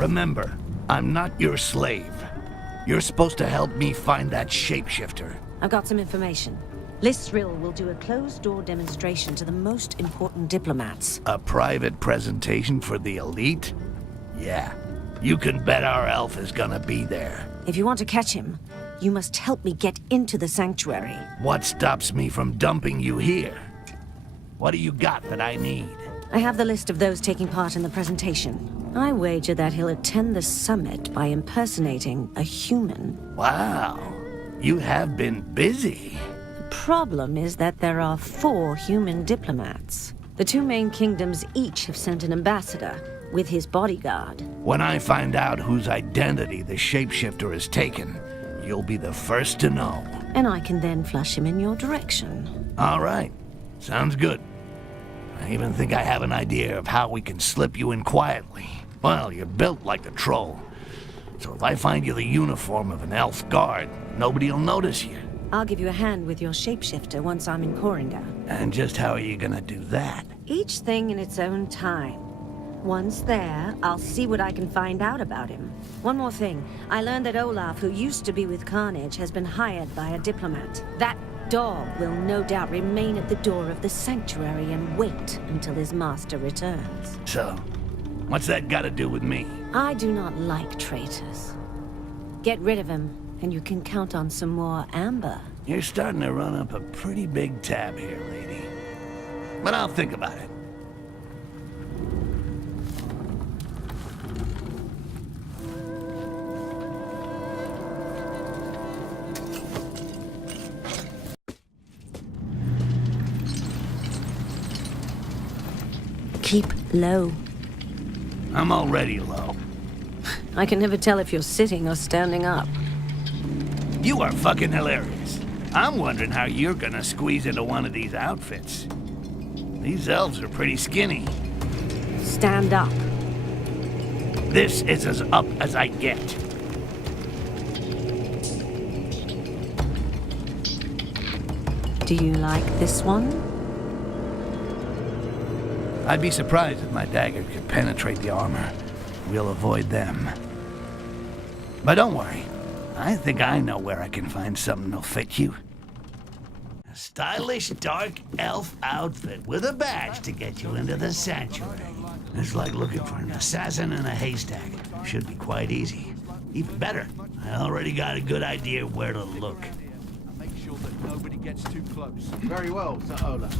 Remember, I'm not your slave. You're supposed to help me find that shapeshifter. I've got some information. Listril will do a closed-door demonstration to the most important diplomats. A private presentation for the elite? Yeah, you can bet our elf is gonna be there. If you want to catch him, you must help me get into the sanctuary. What stops me from dumping you here? What do you got that I need? I have the list of those taking part in the presentation. I wager that he'll attend the summit by impersonating a human. Wow, you have been busy. The problem is that there are 4 human diplomats. The 2 main kingdoms each have sent an ambassador with his bodyguard. When I find out whose identity the shapeshifter has taken, you'll be the first to know. And I can then flush him in your direction. All right, sounds good. I even think I have an idea of how we can slip you in quietly. Well, you're built like a troll. So if I find you the uniform of an elf guard, nobody'll notice you. I'll give you a hand with your shapeshifter once I'm in Koringa. And just how are you gonna do that? Each thing in its own time. Once there, I'll see what I can find out about him. One more thing. I learned that Olaf, who used to be with Carnage, has been hired by a diplomat. That dog will no doubt remain at the door of the sanctuary and wait until his master returns. So, what's that got to do with me? I do not like traitors. Get rid of him, and you can count on some more amber. You're starting to run up a pretty big tab here, lady. But I'll think about it. Keep low. I'm already low. I can never tell if you're sitting or standing up. You are fucking hilarious. I'm wondering how you're gonna squeeze into one of these outfits. These elves are pretty skinny. Stand up. This is as up as I get. Do you like this one? I'd be surprised if my dagger could penetrate the armor. We'll avoid them. But don't worry. I think I know where I can find something that'll fit you. A stylish dark elf outfit with a badge to get you into the sanctuary. It's like looking for an assassin in a haystack. Should be quite easy. Even better, I already got a good idea where to look. Make sure that nobody gets too close. Very well, Sir Olaf.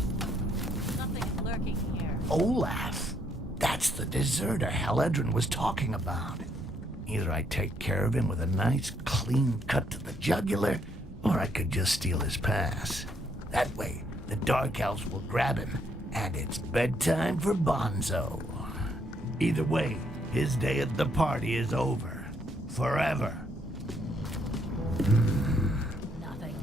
Something lurking here. Olaf? That's the deserter Haledrin was talking about. Either I take care of him with a nice, clean cut to the jugular, or I could just steal his pass. That way, the Dark Elves will grab him, and it's bedtime for Bonzo. Either way, his day at the party is over. Forever. Nothing.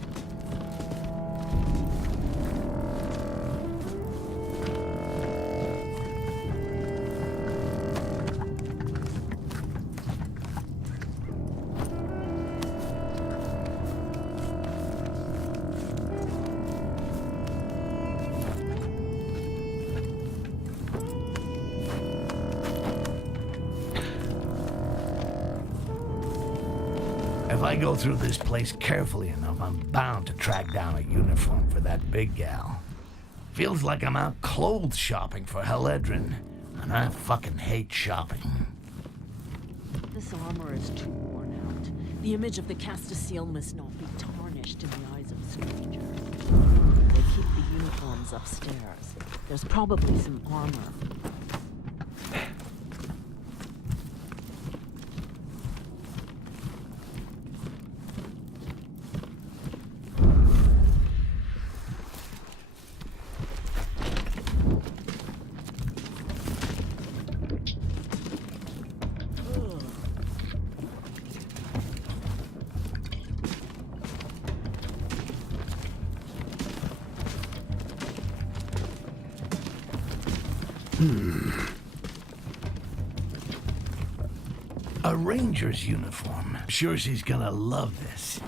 If I go through this place carefully enough, I'm bound to track down a uniform for that big gal. Feels like I'm out clothes shopping for Haledrin, and I fucking hate shopping. This armor is too worn out. The image of the Castasiel must not be tarnished in the eyes of strangers. They keep the uniforms upstairs. There's probably some armor. A ranger's uniform. Sure she's gonna love this.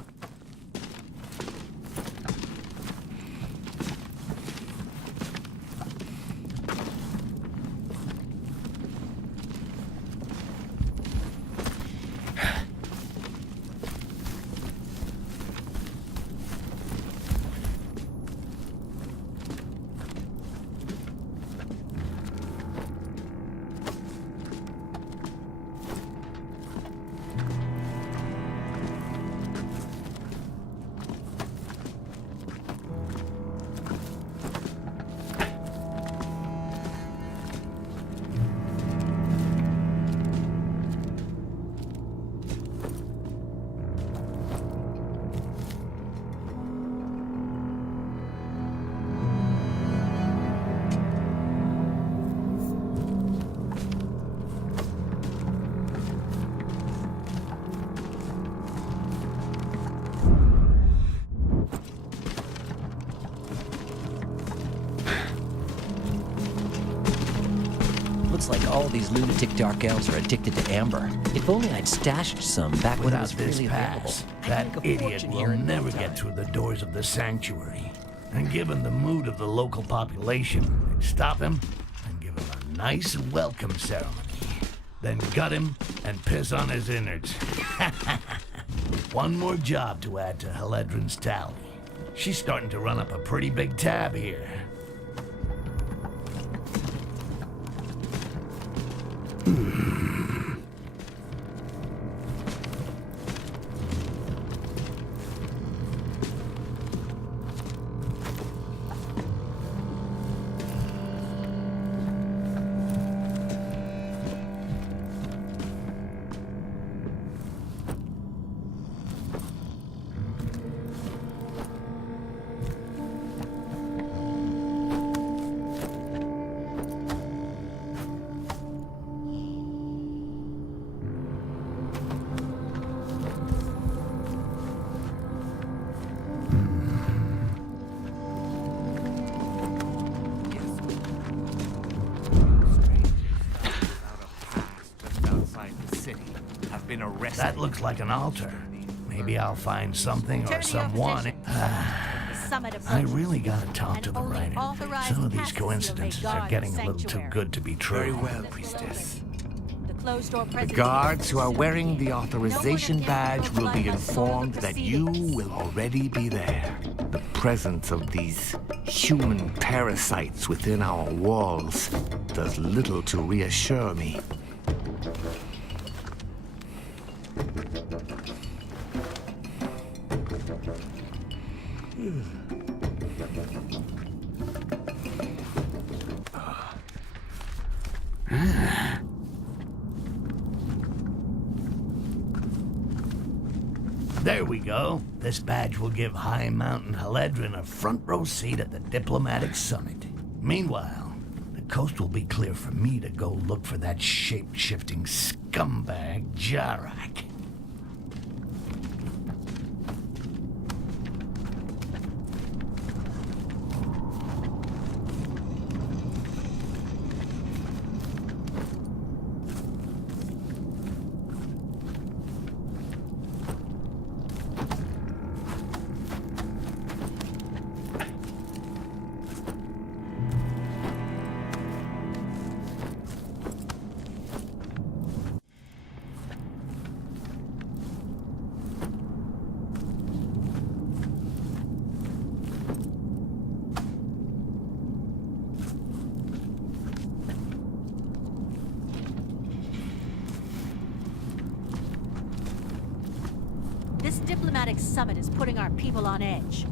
Looks like all these lunatic dark elves are addicted to amber. If only I'd stashed some back when it Without was this really available. pass, I'd that make a idiot fortune will here in no never time. get through the doors of the sanctuary. And given the mood of the local population, I'd stop him and give him a nice welcome ceremony. Then gut him and piss on his innards. One more job to add to Heledrin's tally. She's starting to run up a pretty big tab here. That looks like an altar. Maybe I'll find something or someone. I really gotta talk to the writer. Some of these coincidences are getting a little too good to be true. Very well, priestess. The The guards who are wearing the authorization badge will be informed that you will already be there. The presence of these human parasites within our walls does little to reassure me. There we go. This badge will give High Mountain Heledrin a front row seat at the diplomatic summit. Meanwhile, the coast will be clear for me to go look for that shape-shifting scumbag Jarak. This diplomatic summit is putting our people on edge.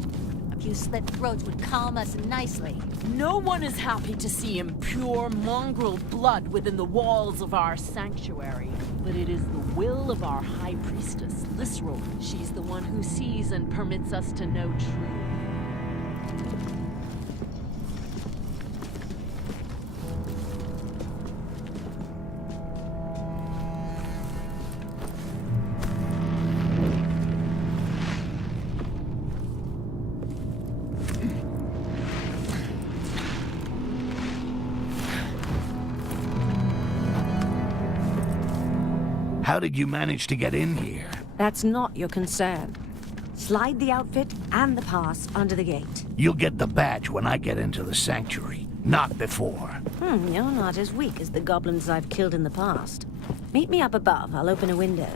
A few slit throats would calm us nicely. No one is happy to see impure mongrel blood within the walls of our sanctuary. But it is the will of our High Priestess, Lisroy. She's the one who sees and permits us to know truth. How did you manage to get in here? That's not your concern. Slide the outfit and the pass under the gate. You'll get the badge when I get into the sanctuary, not before. You're not as weak as the goblins I've killed in the past. Meet me up above. I'll open a window.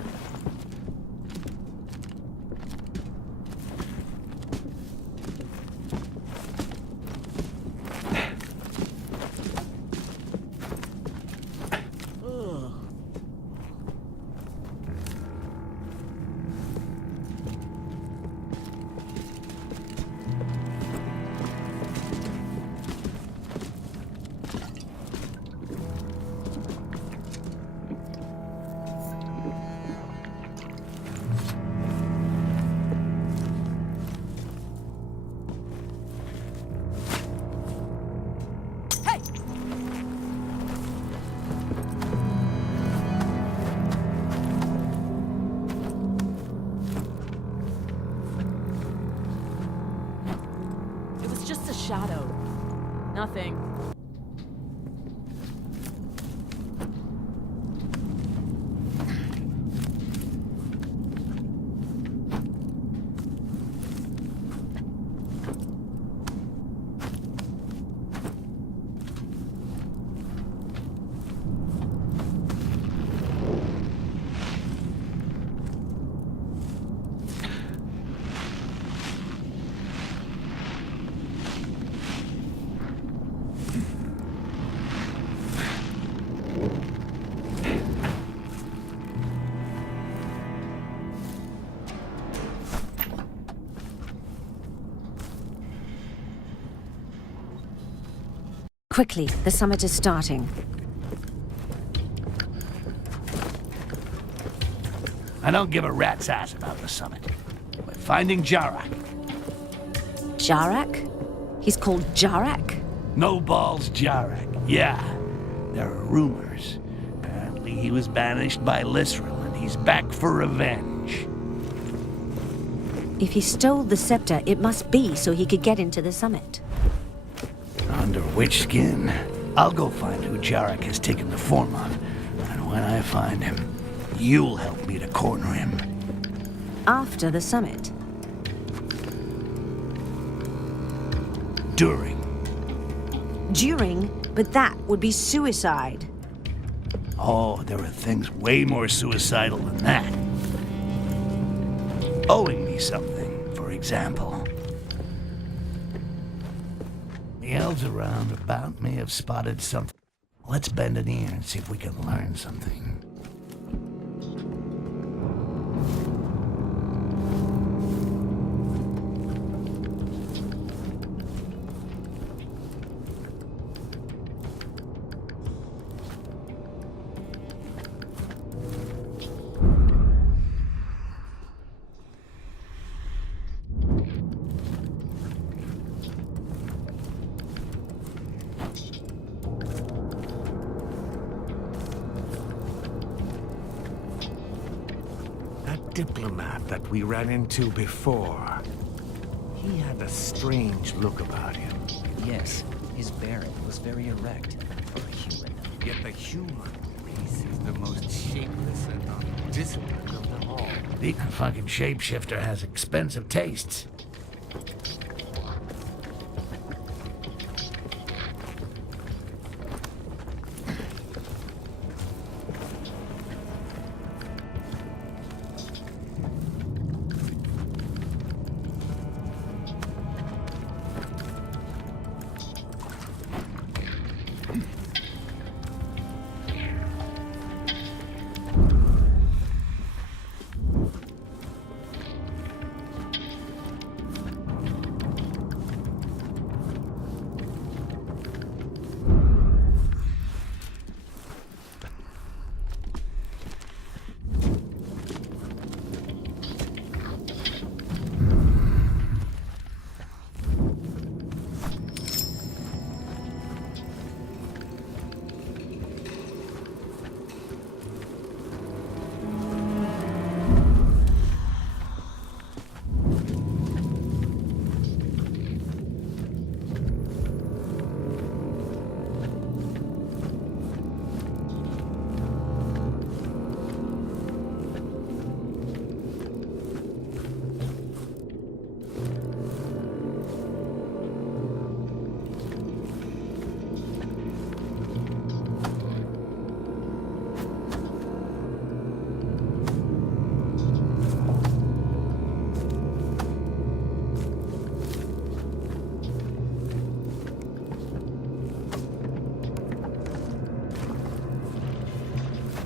Shadow. Nothing. Quickly, the summit is starting. I don't give a rat's ass about the summit. We're finding Jarak. Jarak? He's called Jarak? No balls Jarak. Yeah. There are rumors. Apparently he was banished by Lysrel and he's back for revenge. If he stole the scepter, it must be so he could get into the summit. Under which skin? I'll go find who Jarak has taken the form of. And when I find him, you'll help me to corner him. After the summit. During. During? But that would be suicide. Oh, there are things way more suicidal than that. Owing me something, for example. The elves around about may have spotted something. Let's bend an ear and see if we can learn something. Diplomat that we ran into before. He had a strange look about him. Yes, his bearing was very erect for a human. Yet the human race is the most shapeless and undisciplined of them all. The fucking shapeshifter has expensive tastes.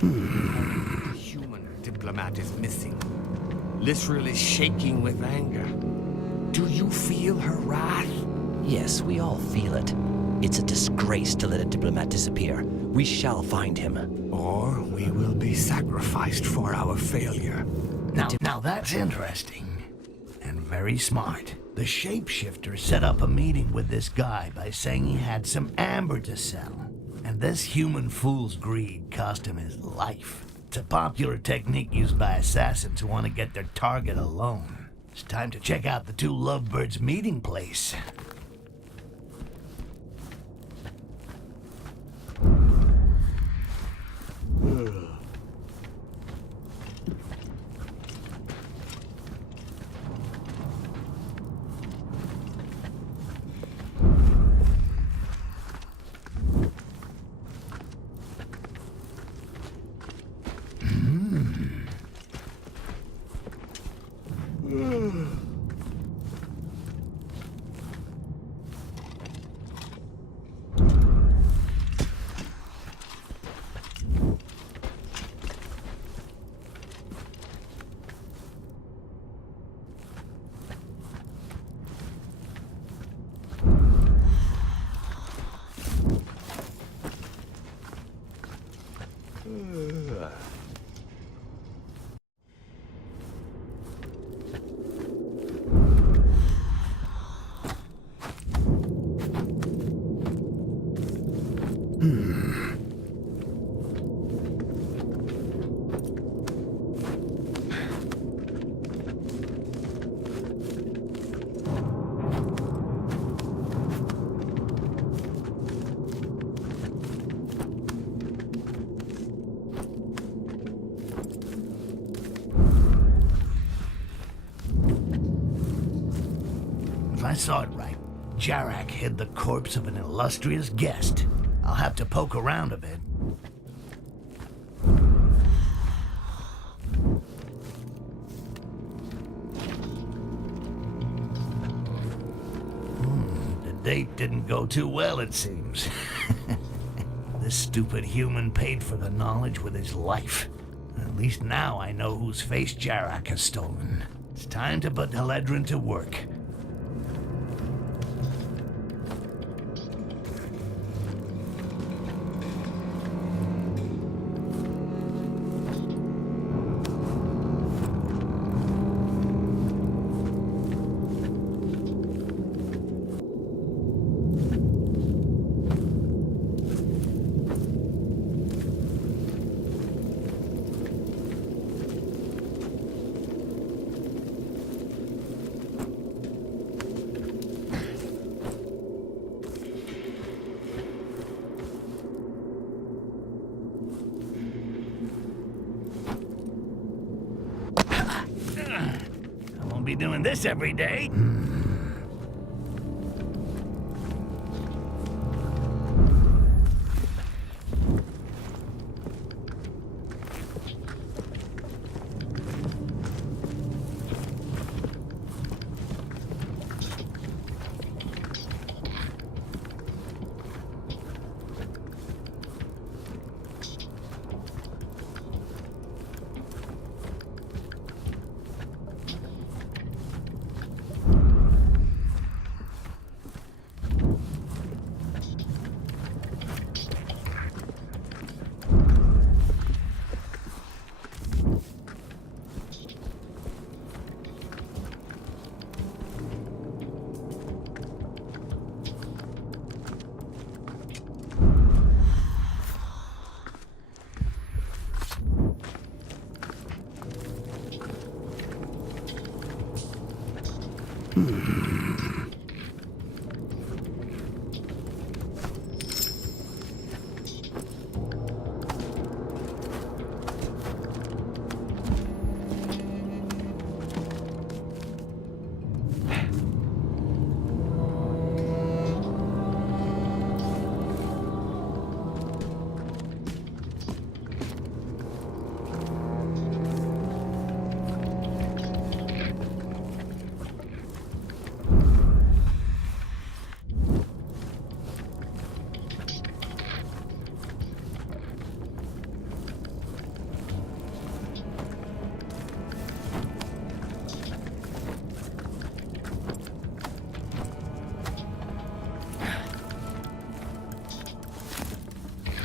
The human diplomat is missing. Lysrel is shaking with anger. Do you feel her wrath? Yes, we all feel it. It's a disgrace to let a diplomat disappear. We shall find him. Or we will be sacrificed for our failure. Now that's interesting. And very smart. The shapeshifter set up a meeting with this guy by saying he had some amber to sell. And this human fool's greed cost him his life. It's a popular technique used by assassins who want to get their target alone. It's time to check out the two lovebirds' meeting place. If I saw it right, Jarak hid the corpse of an illustrious guest. I'll have to poke around a bit. The date didn't go too well, it seems. This stupid human paid for the knowledge with his life. At least now I know whose face Jarak has stolen. It's time to put Haledrin to work. I won't be doing this every day.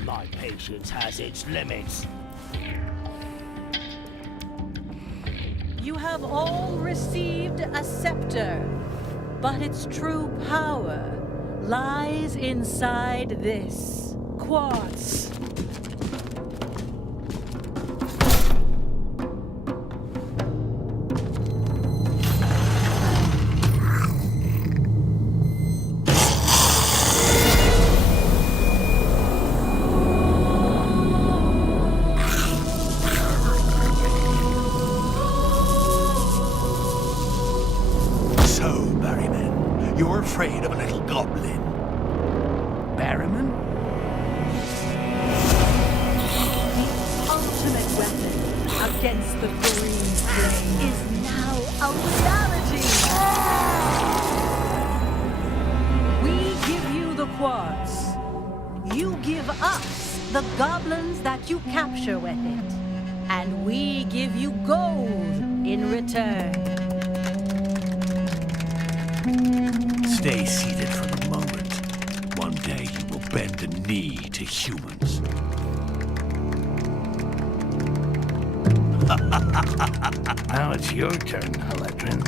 My patience has its limits. You have all received a scepter, but its true power lies inside this quartz. You're afraid of a little goblin. Barryman? The ultimate weapon against the green flame is now a reality. We give you the quartz. You give us the goblins that you capture with it. And we give you gold in return. Stay seated for the moment. One day you will bend the knee to humans. Now it's your turn, Haledrin.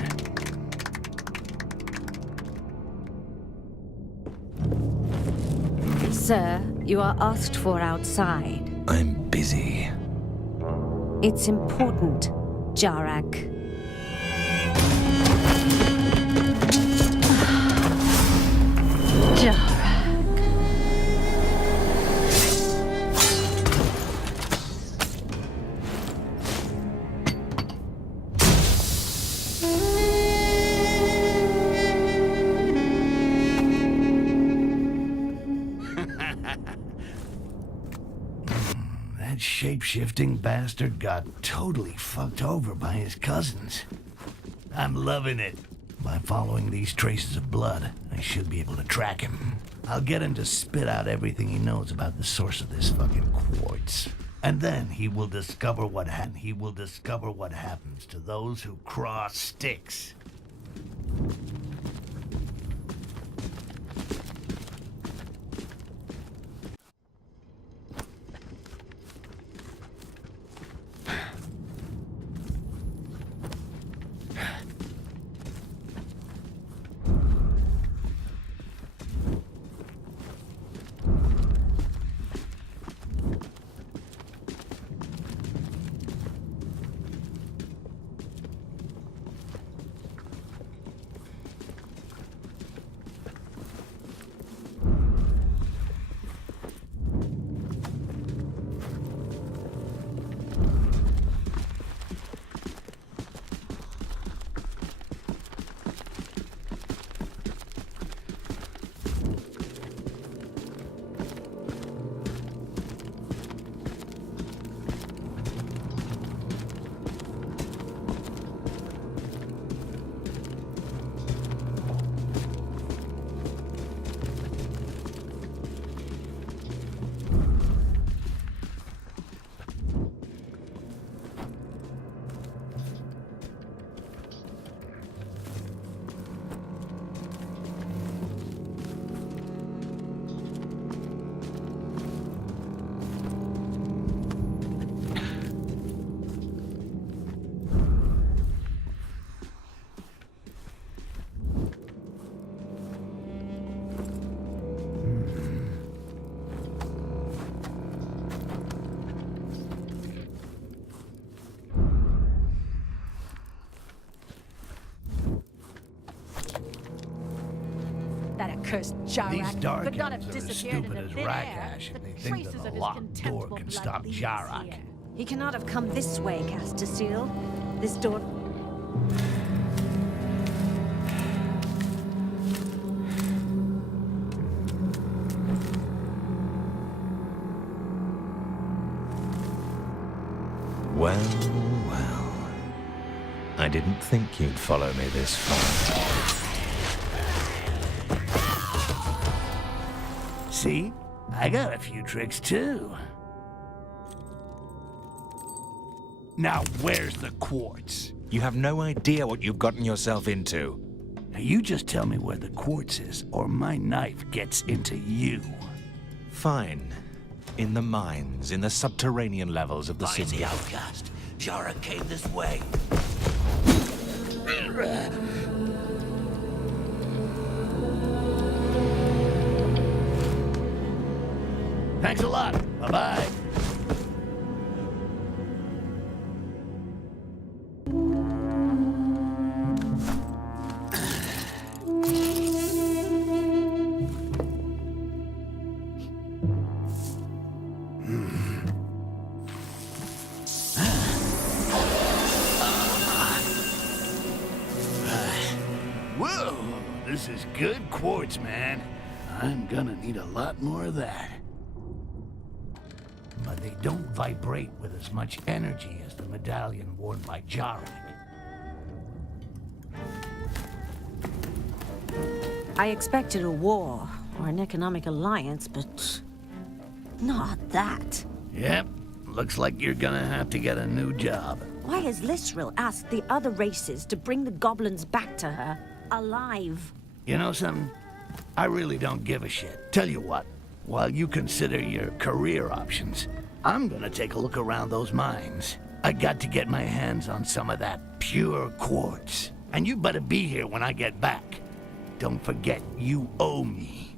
Sir, You are asked for outside. I'm busy. It's important, Jarak. Jarak. That shape-shifting bastard got totally fucked over by his cousins. I'm loving it. By following these traces of blood, I should be able to track him. I'll get him to spit out everything he knows about the source of this fucking quartz. And then he will discover what happens to those who cross Styx. That accursed Jarak These dark could not elves have are as disappeared stupid into as thin Rakash, air. and they The think traces that of a his locked door contemptible can blood stop lead us Jarak. here. He cannot have come this way, Castasil. This door... Well, well. I didn't think you'd follow me this far. See? I got a few tricks too. Now where's the quartz? You have no idea what you've gotten yourself into. Now you just tell me where the quartz is, or my knife gets into you. Fine. In the mines, in the subterranean levels of the Find city. the outcast. Jara came this way. Thanks a lot. Bye-bye. Whoa, this is good quartz, man. I'm gonna need a lot more of that. But they don't vibrate with as much energy as the medallion worn by Jarak. I expected a war or an economic alliance, but not that. Yep, looks like you're gonna have to get a new job. Why has Lisril asked the other races to bring the goblins back to her, alive? You know something? I really don't give a shit. Tell you what, while you consider your career options, I'm gonna take a look around those mines. I got to get my hands on some of that pure quartz. And you better be here when I get back. Don't forget, you owe me.